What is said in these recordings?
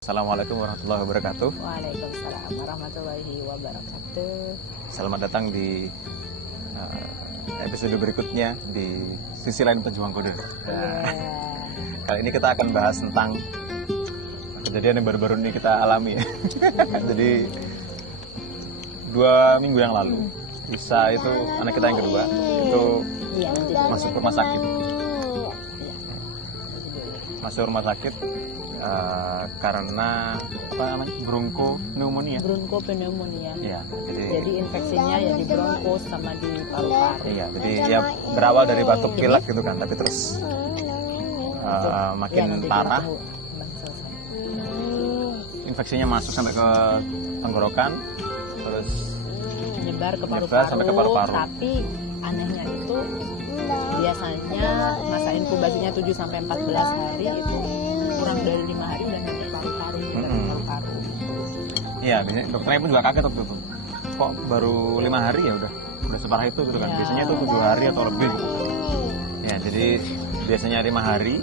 Assalamualaikum warahmatullahi wabarakatuh. Waalaikumsalam warahmatullahi wabarakatuh. Selamat datang di episode berikutnya di Sisi Lain Pejuang Kode. Kali ini kita akan bahas tentang kejadian yang baru-baru ini kita alami. Jadi 2 minggu yang lalu, Isa itu anak kita yang kedua itu masuk rumah sakit. Masuk rumah sakit karena apa namanya, bronkopneumonia. Bronkopneumonia. Ya, jadi infeksinya ya di bronko sama di paru-paru. Iya, jadi ya berawal dari batuk pilek gitu kan, tapi terus makin parah. Infeksinya masuk sampai ke tenggorokan, terus menyebar ke sampai ke paru-paru. Tapi anehnya itu biasanya masa inkubasinya 7 sampai 14 hari, itu kurang dari 5 hari udah sampai paru-paru. Iya, dokternya pun juga kaget waktu itu. Kok baru 5 hari ya udah separah itu gitu kan. Ya. Biasanya itu 7 hari atau lebih. Ya, jadi biasanya 5 hari.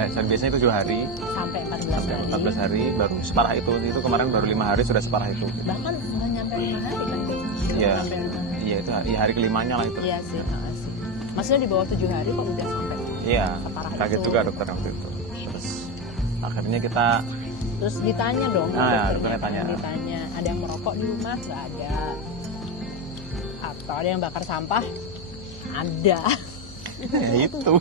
Biasanya 7 hari Sampai 14 hari baru separah itu. Itu kemarin baru 5 hari sudah separah itu. Bahkan nggak nyampe 5 hari kan? Iya. Sampai 5 hari. Iya, itu hari kelimanya lah itu. Iya sih, makasih. Maksudnya di bawah 7 hari kok udah sampai. Iya, Separah kaget itu. juga dokter waktu itu. Terus akhirnya kita Terus ditanya dong, dokternya tanya. ditanya ada yang merokok di rumah? Nggak ada. Atau ada yang bakar sampah? Ada. ya itu.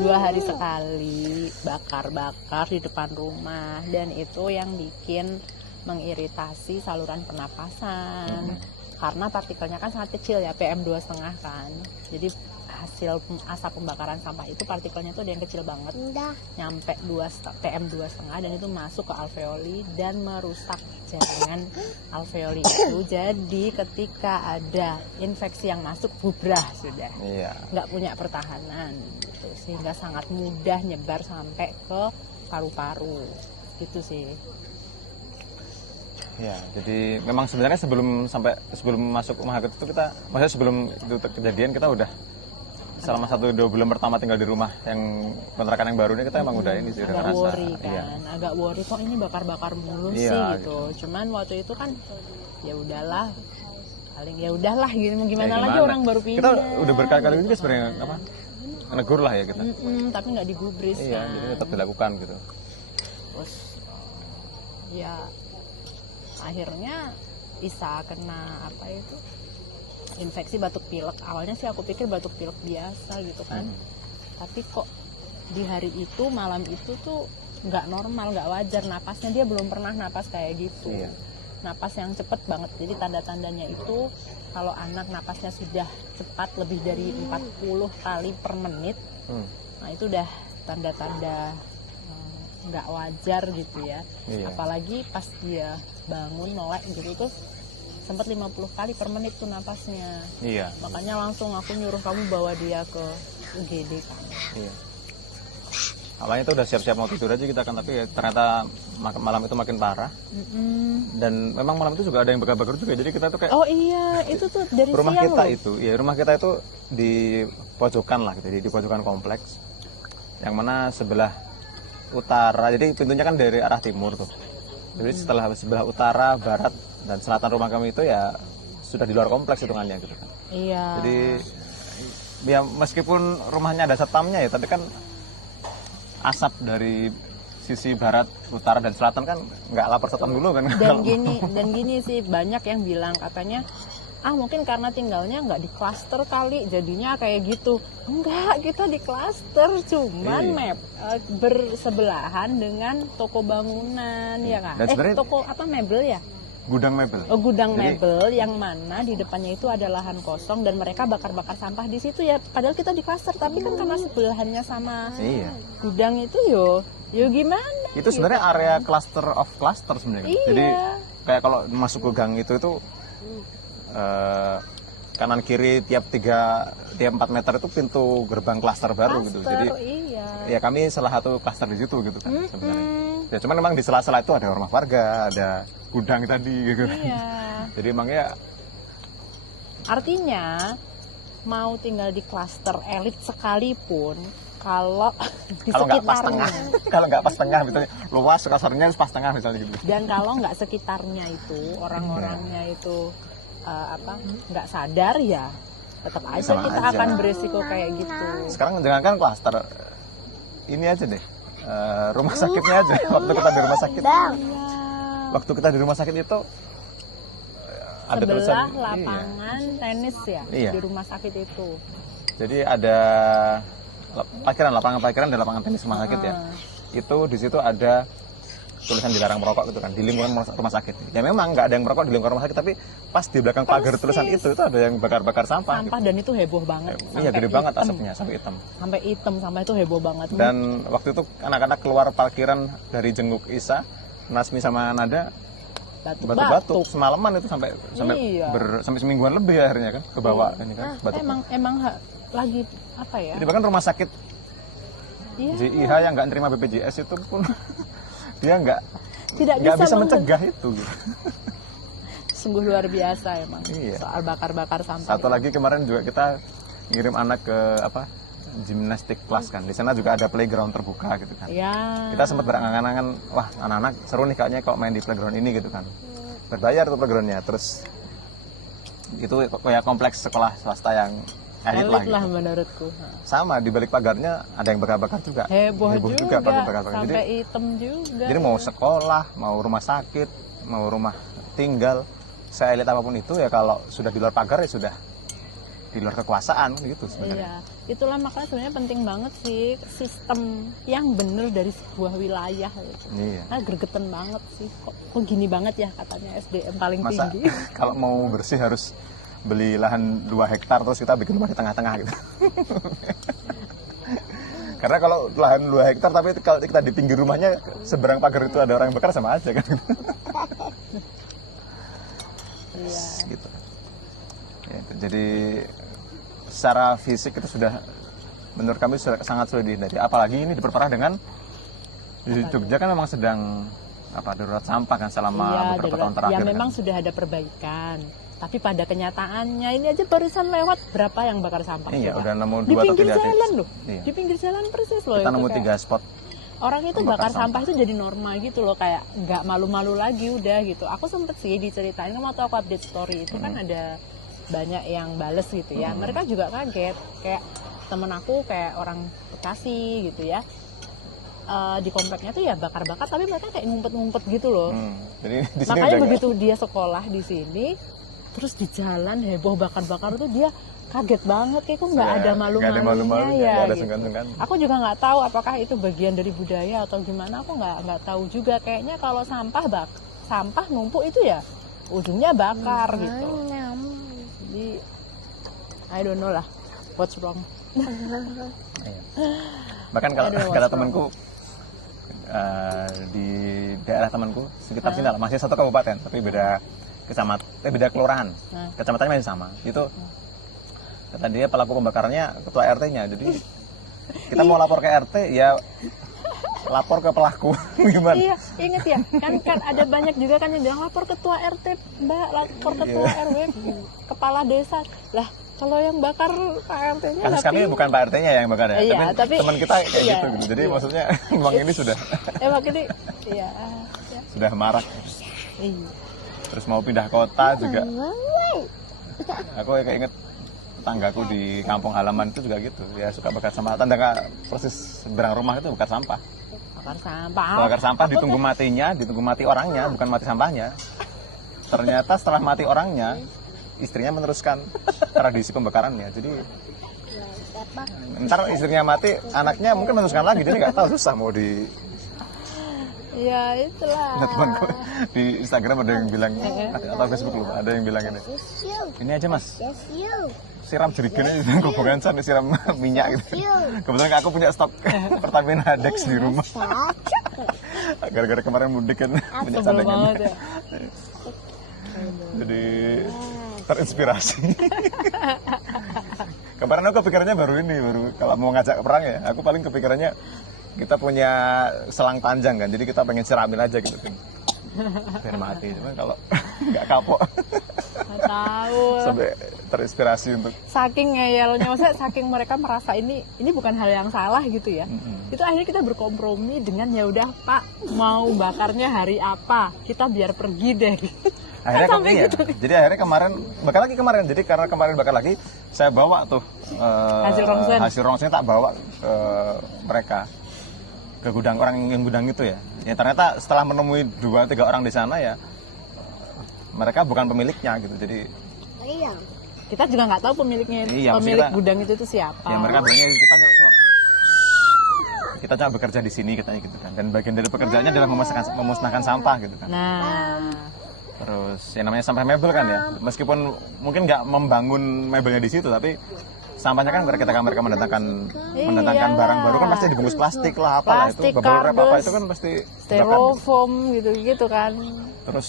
2 hari sekali bakar-bakar di depan rumah, dan itu yang bikin mengiritasi saluran pernapasan. Karena partikelnya kan sangat kecil ya, PM2,5 kan. Jadi hasil asap pembakaran sampah itu partikelnya tuh ada yang kecil banget, nyampe PM2,5, dan itu masuk ke alveoli dan merusak jaringan alveoli itu. Jadi ketika ada infeksi yang masuk, bubrah sudah. Iya. Nggak punya pertahanan gitu, sehingga sangat mudah nyebar sampai ke paru-paru gitu sih. Ya, jadi memang sebenarnya sebelum masuk rumah sakit itu maksudnya sebelum itu kejadian kita udah selama 1-2 bulan pertama tinggal di rumah yang kontrakan yang baru ini kita emang udah ini sih udah Agak ngerasa. worry kan, Iya. agak worry kok ini bakar-bakar mulu Iya, sih gitu. Cuman waktu itu kan ya udahlah, paling ya udahlah gitu, mau gimana lagi orang baru pindah. Kita udah berkali-kali juga sebenarnya apa? Negur lah ya kita. Tapi nggak digubris Iya, kan. jadi tetap dilakukan gitu. Terus ya akhirnya Isa kena apa itu, infeksi batuk pilek. Awalnya sih aku pikir batuk pilek biasa gitu kan, tapi kok di hari itu, malam itu tuh nggak normal, nggak wajar napasnya. Dia belum pernah napas kayak gitu. Iya. Napas yang cepet banget. Jadi tanda-tandanya itu kalau anak napasnya sudah cepat lebih dari 40 kali per menit, nah itu udah tanda-tanda nggak wajar gitu ya. Iya. Apalagi pas dia bangun melek gitu tuh sempat 50 kali per menit tuh napasnya. Iya. Makanya langsung aku nyuruh kamu bawa dia ke UGD kan. Iya. Awalnya itu udah siap-siap mau tidur aja kita kan, tapi ya, ternyata malam itu makin parah. Dan memang malam itu juga ada yang bakar-bakar juga. Jadi kita tuh kayak Oh iya, itu tuh dari rumah siang kita loh. itu, ya rumah kita itu di pojokan lah gitu, di pojokan kompleks. Yang mana sebelah utara, jadi pintunya kan dari arah timur tuh. Jadi sebelah utara, barat, dan selatan rumah kami itu ya sudah di luar kompleks hitungannya gitu kan. Iya. Jadi ya meskipun rumahnya ada setamnya ya, tapi kan asap dari sisi barat, utara, dan selatan kan nggak lapor setam dulu kan. Dan gini sih, banyak yang bilang katanya mungkin karena tinggalnya nggak di klaster kali jadinya kayak gitu. Enggak, kita di klaster, cuman bersebelahan dengan toko bangunan ya kan. Toko apa, mebel ya? Gudang mebel. Oh, gudang mebel yang mana di depannya itu ada lahan kosong dan mereka bakar-bakar sampah di situ ya. Padahal kita di klaster, tapi kan karena sebelahannya sama gudang itu yo gimana? Itu sebenarnya area cluster of cluster sebenarnya. Iya. Jadi kayak kalau masuk ke gang itu kanan kiri tiap 4 meter itu pintu gerbang klaster baru gitu. Jadi ya kami salah satu klaster di situ gitu kan sebenarnya. Ya cuman memang di sela-sela itu ada rumah warga, ada gudang tadi gitu. Iya. Jadi emangnya artinya mau tinggal di klaster elit sekalipun, Kalau di Kalau nggak pas tengah, sekitarnya. kalau nggak pas tengah misalnya luas kasarnya pas tengah misalnya gitu. Dan kalau nggak sekitarnya itu orang-orangnya itu nggak sadar ya tetap aja Sama kita aja. akan beresiko kayak gitu. Sekarang jangankan klaster, ini aja deh, rumah sakitnya aja. Waktu kita di rumah sakit, Iya. waktu kita di rumah sakit itu ada Sebelah tulisan, lapangan tenis ya Iya. di rumah sakit itu. Jadi ada lapangan parkiran dan lapangan tenis rumah sakit ya. Itu di situ ada tulisan dilarang merokok gitu kan di lingkungan rumah sakit. Ya memang nggak ada yang merokok di lingkungan rumah sakit, tapi pas di belakang pagar tulisan itu ada yang bakar-bakar sampah. Sampah dan itu heboh banget. Iya, Sampai gede banget hitam. asapnya sampai hitam. Sampai hitam, sampai itu heboh banget. Dan waktu itu anak-anak keluar parkiran dari jenguk Isa, Nasmi sama Nada batuk-batuk semalaman itu sampai Iya. sampai semingguan lebih akhirnya kan ke bawah ini kan batuk. Emang lagi apa ya? Jadi bahkan rumah sakit Iya. JIH yang nggak nerima BPJS itu pun dia nggak Tidak bisa banget. mencegah itu. Gitu. Sungguh luar biasa emang. Iya. Soal bakar-bakar sampah. Satu lagi kemarin juga kita ngirim anak ke gimnastik kelas kan. Di sana juga ada playground terbuka gitu kan. Ya. Kita sempat berangan-angan, wah anak-anak seru nih kayaknya kok main di playground ini gitu kan. Berbayar tuh playgroundnya, terus itu kayak kompleks sekolah swasta yang elit lah gitu. Menurutku. Sama di balik pagarnya ada yang bakar-bakar juga. Heboh juga bakar-bakar. sampai hitam juga. Jadi mau sekolah, mau rumah sakit, mau rumah tinggal, se-elit apapun itu ya kalau sudah di luar pagar ya sudah di luar kekuasaan gitu sebenarnya. Iya, itulah makanya sebenarnya penting banget sih sistem yang bener dari sebuah wilayah. Gitu. Iya. Nah, gregetan banget sih. Kok gini banget ya katanya SDM paling Masa tinggi. kalau mau bersih harus beli lahan 2 hektar terus kita bikin rumah di tengah-tengah gitu. Karena kalau lahan 2 hektar tapi kalau kita di pinggir rumahnya seberang pagar itu ada orang yang bakar sama aja kan. Iya. Gitu. Ya, jadi secara fisik itu sudah menurut kami sudah sangat sulit dihindari. Apalagi ini diperparah dengan di Jogja kan memang sedang darurat sampah kan selama beberapa tahun terakhir. Ya kan. memang sudah ada perbaikan. Tapi pada kenyataannya ini aja barusan lewat berapa yang bakar sampah? Iya, coba? udah nemu Di 2 atau 3 pinggir jalan loh. Iya. Di pinggir jalan persis loh. Kita itu nemu kayak 3 spot. orang itu Membakar bakar sampah itu jadi normal gitu loh, kayak nggak malu-malu lagi udah gitu. Aku sempet sih diceritain waktu aku update story itu kan ada banyak yang bales gitu ya. Mereka juga kaget, kayak temen aku kayak orang Bekasi gitu ya. Di kompleknya tuh ya bakar-bakar tapi mereka kayak ngumpet-ngumpet gitu loh. Jadi di sini Makanya udah begitu dia sekolah di sini terus di jalan heboh bakar-bakar tuh dia kaget banget, kayak kok nggak ada malu-malunya ya nggak ada gitu. sungkan-sungkan. Aku juga nggak tahu apakah itu bagian dari budaya atau gimana, aku nggak tahu juga. Kayaknya kalau sampah numpuk itu ya ujungnya bakar gitu. Jadi I don't know lah what's wrong. Iya. Bahkan kalau Aduh, kata what's temanku di daerah temanku sekitar sini lah, masih satu kabupaten tapi beda beda kelurahan. Kecamatannya masih sama. Itu kata dia pelaku pembakarannya ketua RT-nya. Jadi kita mau lapor ke RT ya lapor ke pelaku. Gimana? Iya, inget ya, kan ada banyak juga kan yang bilang lapor ketua RT, Mbak, lapor ketua RW, kepala desa. Lah, kalau yang bakar Pak RT-nya Kasus kami bukan Pak RT-nya yang bakar ya, Iya, tapi teman kita kayak iya, gitu. Jadi iya. maksudnya memang ini sudah Ini iya. sudah marak. Iya. Terus mau pindah kota juga. Aku kayak inget tetanggaku di kampung halaman itu juga gitu. Ya suka bakar sampah. Tetangga persis seberang rumah itu bakar sampah. Bakar sampah. Bakar sampah ditunggu matinya, ditunggu mati orangnya, bukan mati sampahnya. Ternyata setelah mati orangnya, istrinya meneruskan tradisi pembakarannya. Jadi ntar istrinya mati, anaknya mungkin meneruskan lagi. Jadi nggak tahu, susah mau di. Ya itulah. Nah, temanku di Instagram ada yang bilang atau Facebook lupa, ada yang bilang ini aja mas, siram jerigen aja, bukan sampai siram minyak gitu. Kebetulan aku punya stok Pertamina Dex di rumah. Gara-gara kemarin mudik kan punya cadangan. Ya. Jadi terinspirasi. Kemarin aku kepikirannya baru kalau mau ngajak perang ya, aku paling kepikirannya kita punya selang panjang kan, jadi kita pengen siramin aja gitu kan. biar mati. Cuma kalau nggak kapok Nggak tahu. sampai terinspirasi untuk Saking ngeyelnya, maksudnya saking mereka merasa ini bukan hal yang salah gitu ya. Itu akhirnya kita berkompromi dengan ya udah Pak, mau bakarnya hari apa? Kita biar pergi deh. akhirnya Sampai iya. gitu. Jadi akhirnya bakar lagi kemarin. Jadi karena kemarin bakar lagi, saya bawa tuh hasil rongsen tak bawa ke mereka, ke gudang orang yang gudang itu ya. Ya ternyata setelah menemui 2-3 orang di sana ya, mereka bukan pemiliknya gitu. Jadi Kita juga nggak tahu pemiliknya, Iya, pemilik kita- gudang itu tuh siapa. ya mereka bilangnya kita cuma bekerja di sini katanya gitu kan. Dan bagian dari pekerjaannya adalah memusnahkan sampah gitu kan. Nah, Terus yang namanya sampah mebel kan ya, meskipun mungkin nggak membangun mebelnya di situ, tapi sampahnya kan mereka mendatangkan Iyalah. barang baru kan pasti dibungkus plastik lah, apalah itu, Plastik, bubble wrap apa kardus, itu kan pasti bakar. styrofoam gitu kan. Terus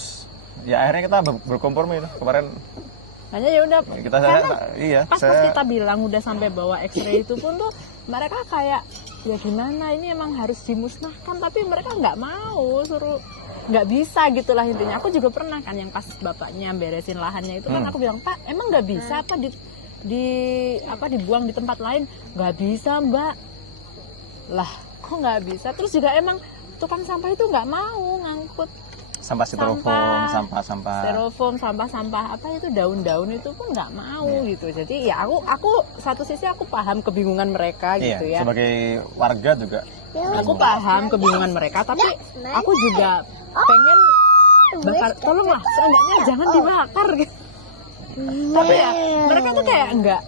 ya akhirnya kita berkompromi itu kemarin Hanya ya udah. kita iya Pas saya kita bilang udah sampai bawa X-ray itu pun tuh mereka kayak ya gimana ini emang harus dimusnahkan, tapi mereka nggak mau, suruh nggak bisa gitulah intinya. Aku juga pernah kan yang pas bapaknya beresin lahannya itu kan aku bilang, Pak emang nggak bisa apa dibuang di tempat lain? Nggak bisa Mbak. Lah kok nggak bisa? Terus juga emang tukang sampah itu nggak mau ngangkut sampah styrofoam, sampah styrofoam, sampah apa itu daun-daun itu pun nggak mau gitu. Jadi ya aku satu sisi aku paham kebingungan mereka iya, gitu ya. sebagai warga juga Aku paham kebingungan mereka, tapi aku juga pengen bakar, tolonglah seenggaknya jangan dibakar gitu. Tapi ya mereka tuh kayak enggak,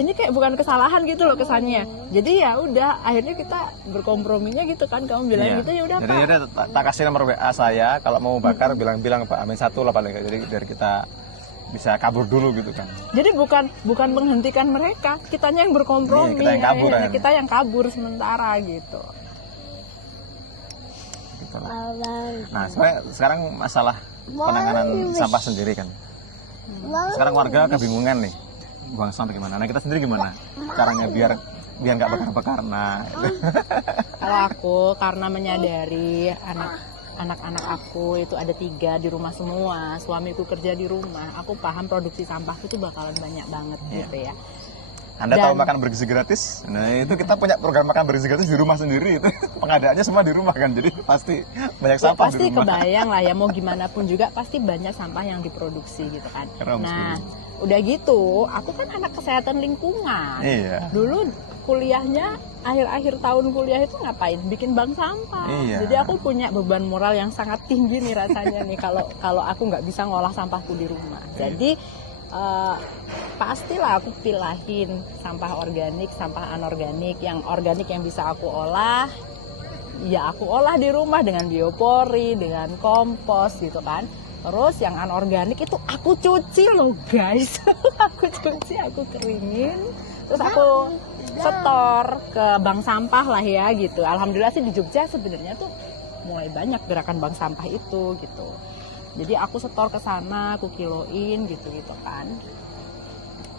ini kayak bukan kesalahan gitu loh kesannya. Jadi ya udah akhirnya kita berkomprominya gitu kan, kamu bilang iya. gitu ya udah Jadi Pak. yaudah, tak kasih nomor WA saya, kalau mau bakar bilang-bilang Pak Amin 1 lah paling nggak. Jadi biar kita bisa kabur dulu gitu kan. Jadi bukan menghentikan mereka, kitanya yang berkompromi. Iya, kita yang kabur, akhirnya kan. kita yang kabur sementara gitu. Gitu lah. Nah sekarang masalah penanganan sampah sendiri kan. Sekarang warga kebingungan nih, buang sampah gimana? Nah kita sendiri gimana? Caranya biar nggak bakar-bakar. Nah Kalau aku karena menyadari anak-anak aku itu ada 3 di rumah semua, suamiku kerja di rumah, aku paham produksi sampah itu bakalan banyak banget gitu ya. Anda tahu makan bergizi gratis? Nah itu kita punya program makan bergizi gratis di rumah sendiri itu. Pengadaannya semua di rumah kan, jadi pasti banyak Ya, sampah pasti di rumah. kebayang lah ya, mau gimana pun juga pasti banyak sampah yang diproduksi gitu kan. Keren Nah sekali. udah gitu, aku kan anak kesehatan lingkungan. Iya. Dulu kuliahnya akhir-akhir tahun kuliah itu ngapain? Bikin bank sampah. Iya. Jadi aku punya beban moral yang sangat tinggi nih rasanya nih kalau aku nggak bisa ngolah sampahku di rumah. Jadi pastilah aku pilahin sampah organik, sampah anorganik. Yang organik yang bisa aku olah, ya aku olah di rumah dengan biopori, dengan kompos gitu kan. Terus yang anorganik itu aku cuci loh guys. Aku cuci, aku keringin, terus aku setor ke bank sampah lah ya gitu. Alhamdulillah sih di Jogja sebenarnya tuh mulai banyak gerakan bank sampah itu gitu. Jadi aku setor ke sana, aku kiloin gitu kan.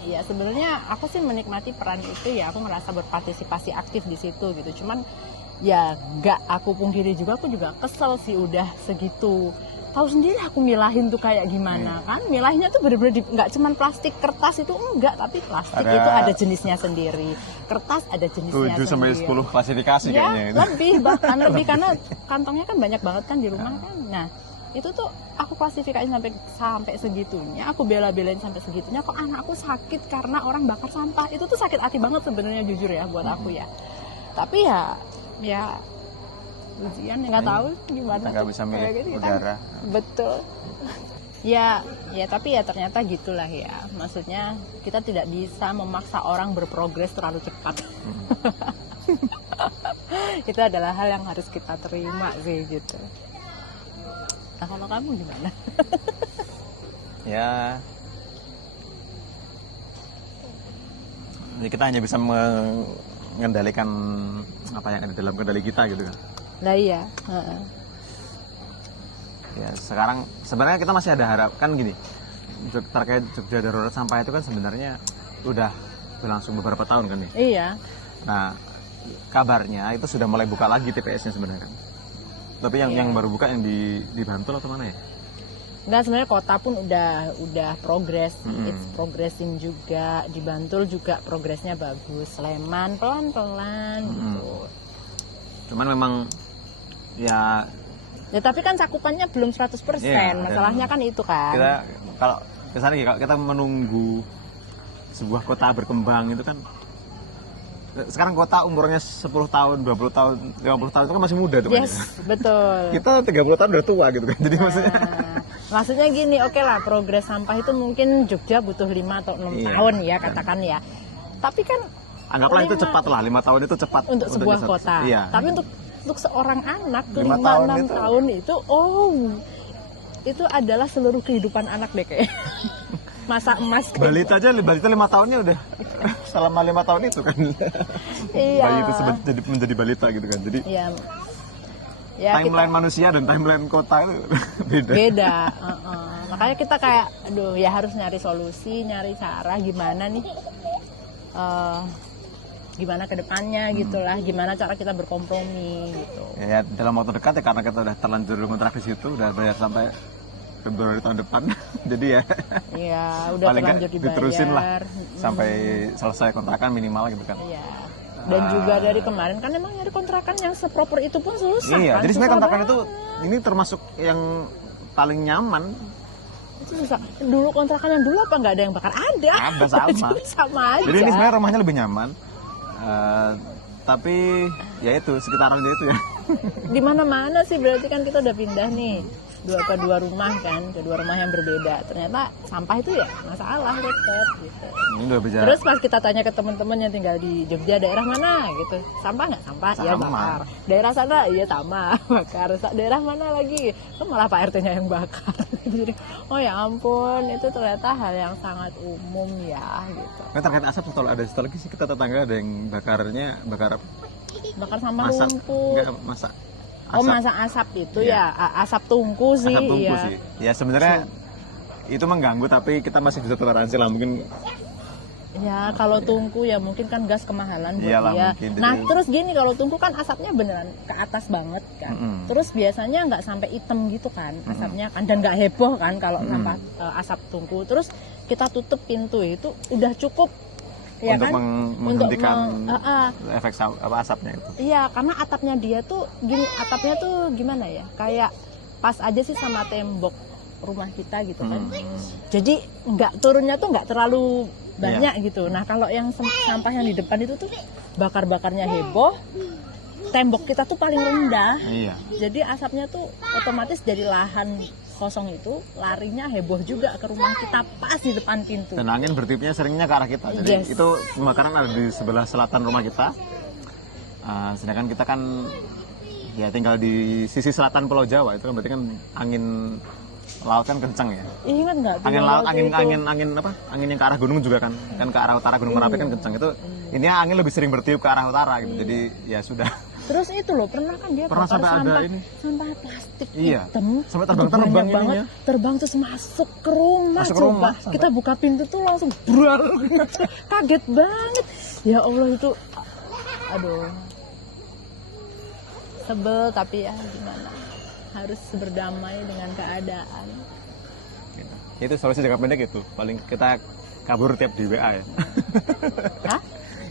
Ya sebenarnya aku sih menikmati peran itu ya, aku ngerasa berpartisipasi aktif di situ gitu. Cuman ya nggak aku pungkiri juga, aku juga kesel sih udah segitu. Tahu sendiri aku milahin tuh kayak gimana kan? Milahnya tuh bener-bener nggak cuman plastik, kertas itu enggak, tapi plastik itu ada jenisnya sendiri. Kertas ada jenisnya 7 sampai 10 sendiri. klasifikasi Ya, kayaknya itu. bahkan lebih karena kantongnya kan banyak banget kan di rumah kan. Nah, itu tuh aku klasifikasi sampai segitunya, aku bela-belain sampai segitunya. Kok anakku sakit karena orang bakar sampah? Itu tuh sakit hati banget sebenarnya, jujur ya buat aku ya. Tapi ya ujian nggak tahu gimana. Kita nggak bisa milih Kayak gitu udara. Betul. Ya tapi ya ternyata gitulah ya. Maksudnya kita tidak bisa memaksa orang berprogres terlalu cepat. Itu adalah hal yang harus kita terima sih gitu. Nah kalau kamu gimana? Ya jadi kita hanya bisa mengendalikan apa yang ada dalam kendali kita gitu kan. Nah iya. Ya sekarang sebenarnya kita masih ada harap kan gini, terkait Jogja Darurat Sampah itu kan sebenarnya udah berlangsung beberapa tahun kan nih. Iya. Nah kabarnya itu sudah mulai buka lagi TPS-nya sebenarnya. Tapi yang Iya. yang baru buka yang di Bantul atau mana ya? Enggak, sebenarnya kota pun udah progress, Mm-mm. it's progressing juga. Di Bantul juga progresnya bagus. Sleman pelan-pelan gitu. Cuman memang ya Ya tapi kan cakupannya belum 100%. Iya, Masalahnya kan itu kan. kita kalau kesana kalau kita menunggu sebuah kota berkembang itu kan, sekarang kota umurnya 10 tahun, 20 tahun, 50 tahun itu kan masih muda tuh kan. Yes, betul. Kita 30 tahun udah tua gitu kan. Jadi maksudnya Maksudnya gini, oke lah, progres sampah itu mungkin Jogja butuh 5 atau 6 Iya. tahun ya katakan ya. Tapi kan anggaplah itu 5 cepat lah, 5 tahun itu cepat untuk sebuah bisa- kota. Iya. Tapi untuk seorang anak 5 5 tahun 6 itu- tahun itu adalah seluruh kehidupan anak deh kayak. Masa emas kayak. Balita 5 tahunnya udah selama 5 tahun itu kan. Iya. Bayi itu menjadi balita gitu kan. Jadi Iya. Ya, timeline manusia dan timeline kota itu beda. beda. Makanya kita kayak aduh ya harus nyari solusi, nyari cara gimana nih gimana ke depannya gitulah, gimana cara kita berkompromi gitu. Ya, dalam waktu dekat ya karena kita udah terlanjur kontrak di situ, udah bayar sampai Februari tahun depan. Jadi ya Iya, udah paling nggak terlanjur dibayar. diterusin lah sampai selesai kontrakan minimal gitu kan. Iya. Dan juga dari kemarin kan emang nyari kontrakan yang seproper itu pun susah Iya, kan. jadi sebenarnya Susah kontrakan banget. itu ini termasuk yang paling nyaman. Itu susah. Dulu kontrakan yang dulu apa nggak ada yang bakar? Ada. Ada, sama. Jadi sama aja. Jadi ini sebenarnya rumahnya lebih nyaman. Tapi ya itu sekitarannya itu ya. Di mana-mana sih berarti kan kita udah pindah nih. Dua rumah kan, kedua rumah yang berbeda. Ternyata sampah itu ya masalah tetap gitu. Ini udah bicara. Terus pas kita tanya ke teman-teman yang tinggal di Jogja, daerah mana gitu, sampah nggak? Sampah, iya Sama. bakar. Daerah sana, iya sama, bakar. Daerah mana lagi? Kan malah Pak RT-nya yang bakar. Jadi, oh ya ampun, itu ternyata hal yang sangat umum ya gitu. Nah, terkait asap satu lagi sih kita tetangga ada yang bakar Bakar sampah masak, rumput. enggak masak. Oh masak asap itu Iya. ya, asap tungku sih. Asap tungku iya. sih. Ya sebenarnya itu mengganggu tapi kita masih bisa toleransi lah mungkin. Ya kalau tungku ya mungkin kan gas kemahalan buat Iyalah, dia. mungkin. Nah Jadi- terus gini kalau tungku kan asapnya beneran ke atas banget kan. Terus biasanya nggak sampai hitam gitu kan asapnya kan, dan nggak heboh kan kalau sampah asap tungku. Terus kita tutup pintu itu udah cukup ya untuk kan? menghentikan Untuk efek asapnya itu. iya karena atapnya dia tuh gini, atapnya tuh gimana ya, kayak pas aja sih sama tembok rumah kita gitu kan. Jadi nggak turunnya tuh nggak terlalu banyak gitu. Nah kalau yang sampah yang di depan itu tuh bakar-bakarnya heboh, tembok kita tuh paling rendah, Iya. jadi asapnya tuh otomatis dari lahan kosong itu larinya heboh juga ke rumah kita pas di depan pintu. Dan angin bertiupnya seringnya ke arah kita. Jadi Yes. itu kebakaran ada di sebelah selatan rumah kita. Sedangkan kita kan ya tinggal di sisi selatan Pulau Jawa, itu kan berarti kan angin laut kan kencang ya. Ingat nggak tuh Angin laut, waktu angin itu? angin apa? Angin yang ke arah gunung juga kan ke arah utara Gunung Merapi kan kencang. Itu ini angin lebih sering bertiup ke arah utara gitu. Jadi ya sudah. Terus itu loh pernah kan dia Pernah bakar sampai ada sampah, ini. sampah plastik Iya. hitam. Sampai Itu terbang-terbang banyak ininya. banget, terbang terus masuk ke rumah. Masuk ke coba rumah, sampai. kita buka pintu tuh langsung bral. Kaget banget. Ya Allah itu, aduh. Sebel tapi ya gimana? Harus berdamai dengan keadaan. Itu solusi jangka pendek itu. Paling kita kabur tiap di WA ya. Hah?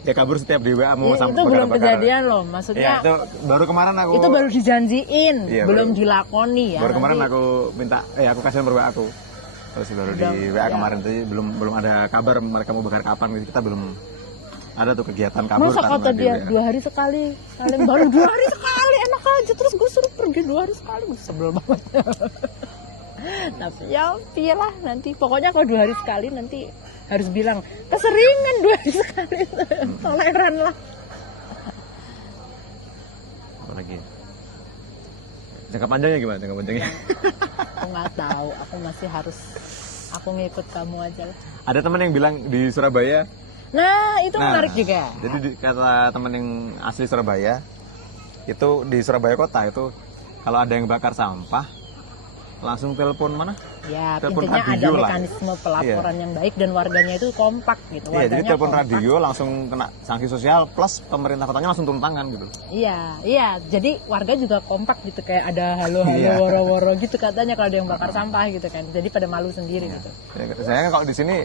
Ya kabur setiap di WA mau Itu sampai belum bakar-bakar. kejadian loh, Ya, maksudnya itu baru kemarin aku itu baru dijanjiin, Iya, belum baru- dilakoni ya. baru kemarin Nanti- aku minta aku kasih nomor WA aku. Terus baru di Udah, WA ya. kemarin tadi belum ada kabar mereka mau bakar kapan gitu. Kita belum ada tuh kegiatan kabur Masa tanpa kata di dia WA. 2 hari sekali, kalian baru 2 hari sekali, enak aja. Terus gue suruh pergi 2 hari sekali, gue sebel banget. Tapi ya piyelah nanti, pokoknya kalau 2 hari sekali nanti harus bilang keseringan 2 hari sekali. Toleran lah. Apalagi jangka panjangnya gimana jangka panjangnya? Aku nggak tahu, aku ngikut kamu aja lah. Ada teman yang bilang di Surabaya. Nah itu menarik juga. Jadi kata teman yang asli Surabaya, itu di Surabaya kota itu kalau ada yang bakar sampah, langsung telepon mana? Ya, Telepon intinya ada radio lah. mekanisme pelaporan yang baik dan warganya itu kompak gitu. Iya, jadi Warganya telepon kompak. radio langsung kena sanksi sosial plus pemerintah kotanya langsung turun tangan gitu. Iya. Jadi warga juga kompak gitu, kayak ada halo-halo Iya. woro-woro gitu katanya kalau ada yang bakar sampah gitu kan. Jadi pada malu sendiri gitu. Ya, saya kalau di sini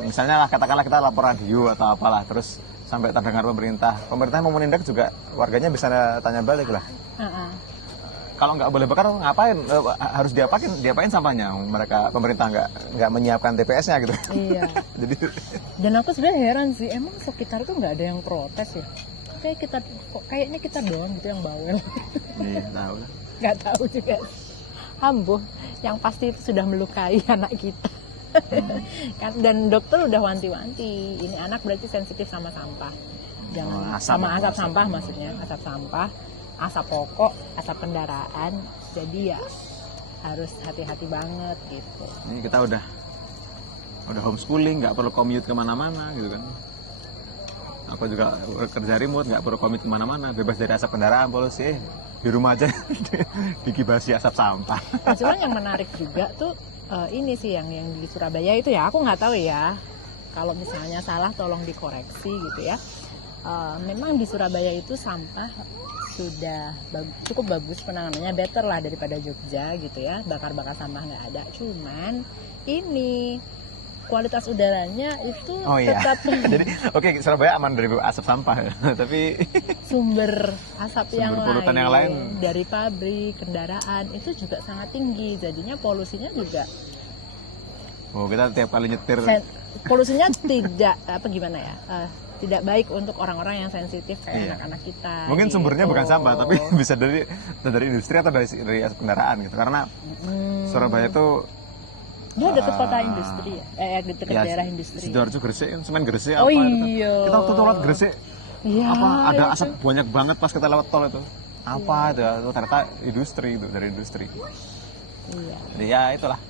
misalnya lah katakanlah kita lapor radio atau apalah terus sampai terdengar pemerintah mau menindak juga warganya bisa tanya balik lah. Heeh. Kalau nggak boleh bakar ngapain? Harus diapain sampahnya? Mereka pemerintah nggak menyiapkan TPS-nya gitu. Iya. Jadi Dan aku sebenarnya heran sih, emang sekitar tuh nggak ada yang protes ya? Kayaknya kita doang gitu yang bawel. iya tahu. Nggak tahu juga. Ambuh, yang pasti itu sudah melukai anak kita. Kan, dan dokter udah wanti-wanti, ini anak berarti sensitif sama sampah. Jangan sama asap sampah maksudnya, asap sampah, asap pokok, asap kendaraan. Jadi ya harus hati-hati banget gitu. Ini kita udah homeschooling, nggak perlu commute kemana-mana gitu kan. Aku juga kerja remote, nggak perlu commute kemana-mana, bebas dari asap kendaraan, polusi. Di rumah aja dikibasi asap sampah. Nah, cuman yang menarik juga tuh ini sih yang di Surabaya itu ya, aku nggak tahu ya. Kalau misalnya salah tolong dikoreksi gitu ya. Memang di Surabaya itu sampah sudah cukup bagus penanganannya, better lah daripada Jogja gitu ya. Bakar-bakar sampah nggak ada. Cuman ini kualitas udaranya itu tetap Jadi oke, Surabaya aman dari asap sampah tapi sumber asap yang lain dari pabrik, kendaraan itu juga sangat tinggi. Jadinya polusinya juga kita tiap kali nyetir polusinya tidak tidak baik untuk orang-orang yang sensitif kayak anak-anak kita. Mungkin gitu. sumbernya bukan sampah tapi bisa dari industri atau dari asap kendaraan gitu. Karena Surabaya itu dia dekat kota industri ya? Dekat daerah industri. Sidoarjo, Gresik, semen Gresik Oh apa iya. Kita waktu lewat Gresik, ada asap banyak banget pas kita lewat tol itu. Apa itu? Ternyata industri itu, dari industri. Iya. Jadi ya itulah,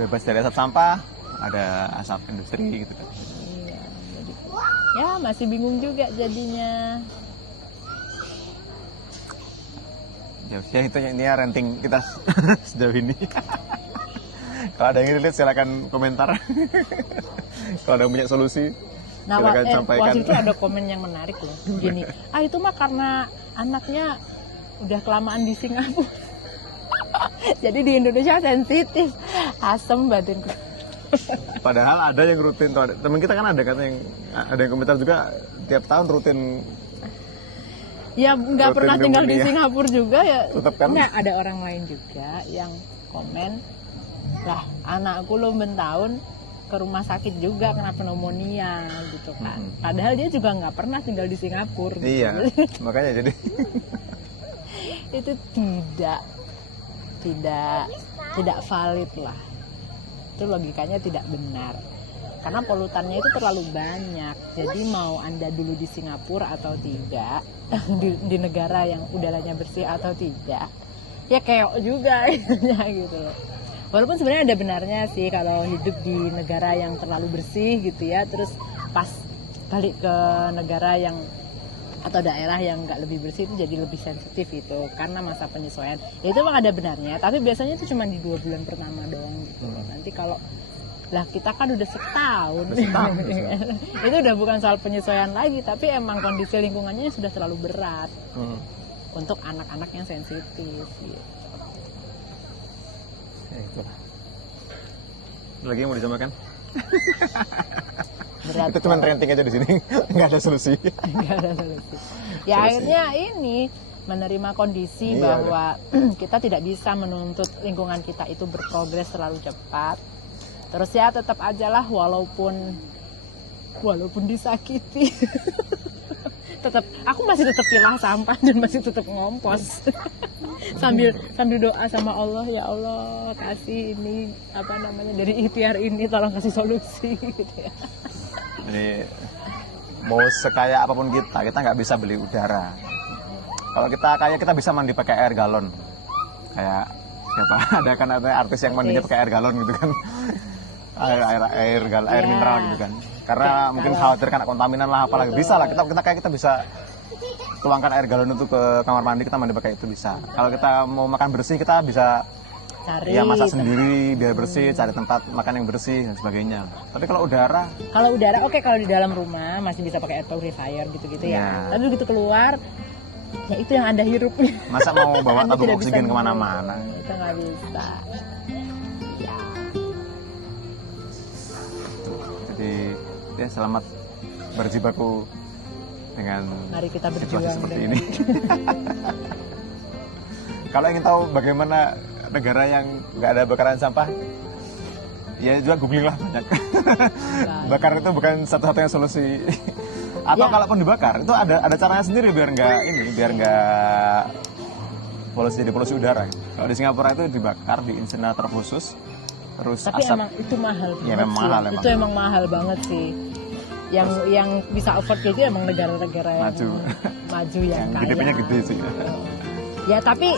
bebas dari asap sampah, ada asap industri gitu kan. Iya. Jadi, ya masih bingung juga jadinya. Ya itu ini ya renting kita sejauh ini. Kalau ada yang ingin lihat silakan komentar. Kalau ada yang punya solusi, silakan sampaikan. Waktu itu ada komen yang menarik loh. Gini, itu mah karena anaknya udah kelamaan di Singapura. Jadi di Indonesia sensitif, asem batinku. Padahal ada yang rutin. Temen kita kan ada yang komentar juga tiap tahun rutin. Ya nggak pernah tinggal di Singapura juga ya. Tetap kan? Nggak, ada orang lain juga yang komen. Lah anakku lo tahun ke rumah sakit juga kena pneumonia gitu kan. Padahal dia juga nggak pernah tinggal di Singapura. Gitu. Iya, makanya jadi itu tidak valid lah. Itu logikanya tidak benar. Karena polutannya itu terlalu banyak. Jadi mau Anda dulu di Singapura atau tidak, di negara yang udaranya bersih atau tidak, ya keok juga gitu loh. Walaupun sebenarnya ada benarnya sih kalau hidup di negara yang terlalu bersih gitu ya, terus pas balik ke negara yang atau daerah yang nggak lebih bersih itu jadi lebih sensitif itu karena masa penyesuaian. Itu memang ada benarnya, tapi biasanya itu cuma di 2 bulan pertama doang gitu. Nanti kalau lah kita kan udah setahun. Itu udah bukan soal penyesuaian lagi, tapi emang kondisi lingkungannya sudah terlalu berat untuk anak-anak yang sensitif gitu. Ya, itulah. Lagi yang mau disamakan? Berat. Itu cuma renting aja di sini, nggak ada solusi. Nggak ada solusi. Ya akhirnya ini menerima kondisi bahwa kita tidak bisa menuntut lingkungan kita itu berprogres terlalu cepat. Terus ya tetap aja lah walaupun disakiti. Aku masih tetap pilah sampah dan masih tetap ngompos. sambil doa sama Allah, ya Allah kasih ini dari ikhtiar ini tolong kasih solusi gitu ya. Jadi mau sekaya apapun kita nggak bisa beli udara. Kalau kita kaya kita bisa mandi pakai air galon. Kayak siapa ada artis yang mandinya pakai air galon gitu kan. air mineral gitu kan. Karena mungkin khawatir kena kontaminan lah apalagi bisa lah kita bisa tuangkan air galon itu ke kamar mandi, kita mandi pakai itu bisa. Kalau kita mau makan bersih kita bisa cari ya masak tempat. sendiri biar bersih, cari tempat makan yang bersih dan sebagainya. Tapi kalau udara, Kalau udara oke, kalau di dalam rumah masih bisa pakai air purifier gitu-gitu ya. Ya. Tapi begitu keluar, ya itu yang Anda hirup. masa mau bawa Anda tabung tidak bisa oksigen hirup. kemana-mana? Itu nggak bisa. Ya. Jadi ya selamat berjibaku dengan Mari kita situasi berjuang seperti dengan ini. Kalau ingin tahu bagaimana negara yang nggak ada bakaran sampah, ya juga googling lah banyak. Bakar itu bukan satu-satunya solusi. Atau Ya. kalaupun dibakar, itu ada caranya sendiri biar nggak jadi polusi udara. Kalau di Singapura itu dibakar di insinerator khusus, terus Tapi asap. emang itu mahal Ya, banget memang sih. mahal, Itu emang mahal banget sih. Yang bisa afford itu emang negara-negara yang Maju. maju yang Yang kaya. GDP-nya gede sih. Ya tapi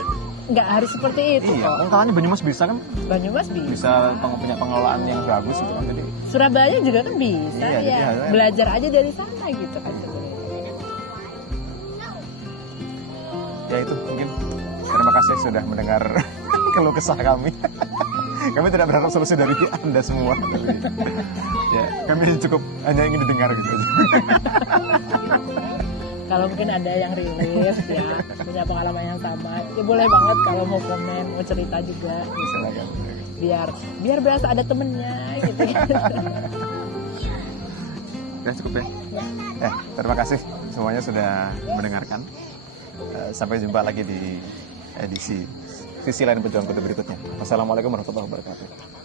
nggak harus seperti itu Iya, kok. katanya Banyumas bisa kan? Banyumas Bisa punya pengelolaan yang bagus gitu kan. Jadi Surabaya juga kan bisa Iya, jadi ya. harusnya- Belajar aja dari sana gitu kan. ya itu mungkin. Terima kasih sudah mendengar keluh kesah kami. Kami tidak berharap solusi dari Anda semua. Ya, kami cukup hanya ingin didengar gitu aja. Kalau mungkin ada yang rilis ya, punya pengalaman yang sama, ya boleh banget kalau mau komen, mau cerita juga. Silakan. Biar berasa ada temennya gitu. Ya cukup ya. Terima kasih semuanya sudah mendengarkan. Sampai jumpa lagi di edisi sisi lain Pejuang Kutu berikutnya. Wassalamualaikum warahmatullahi wabarakatuh.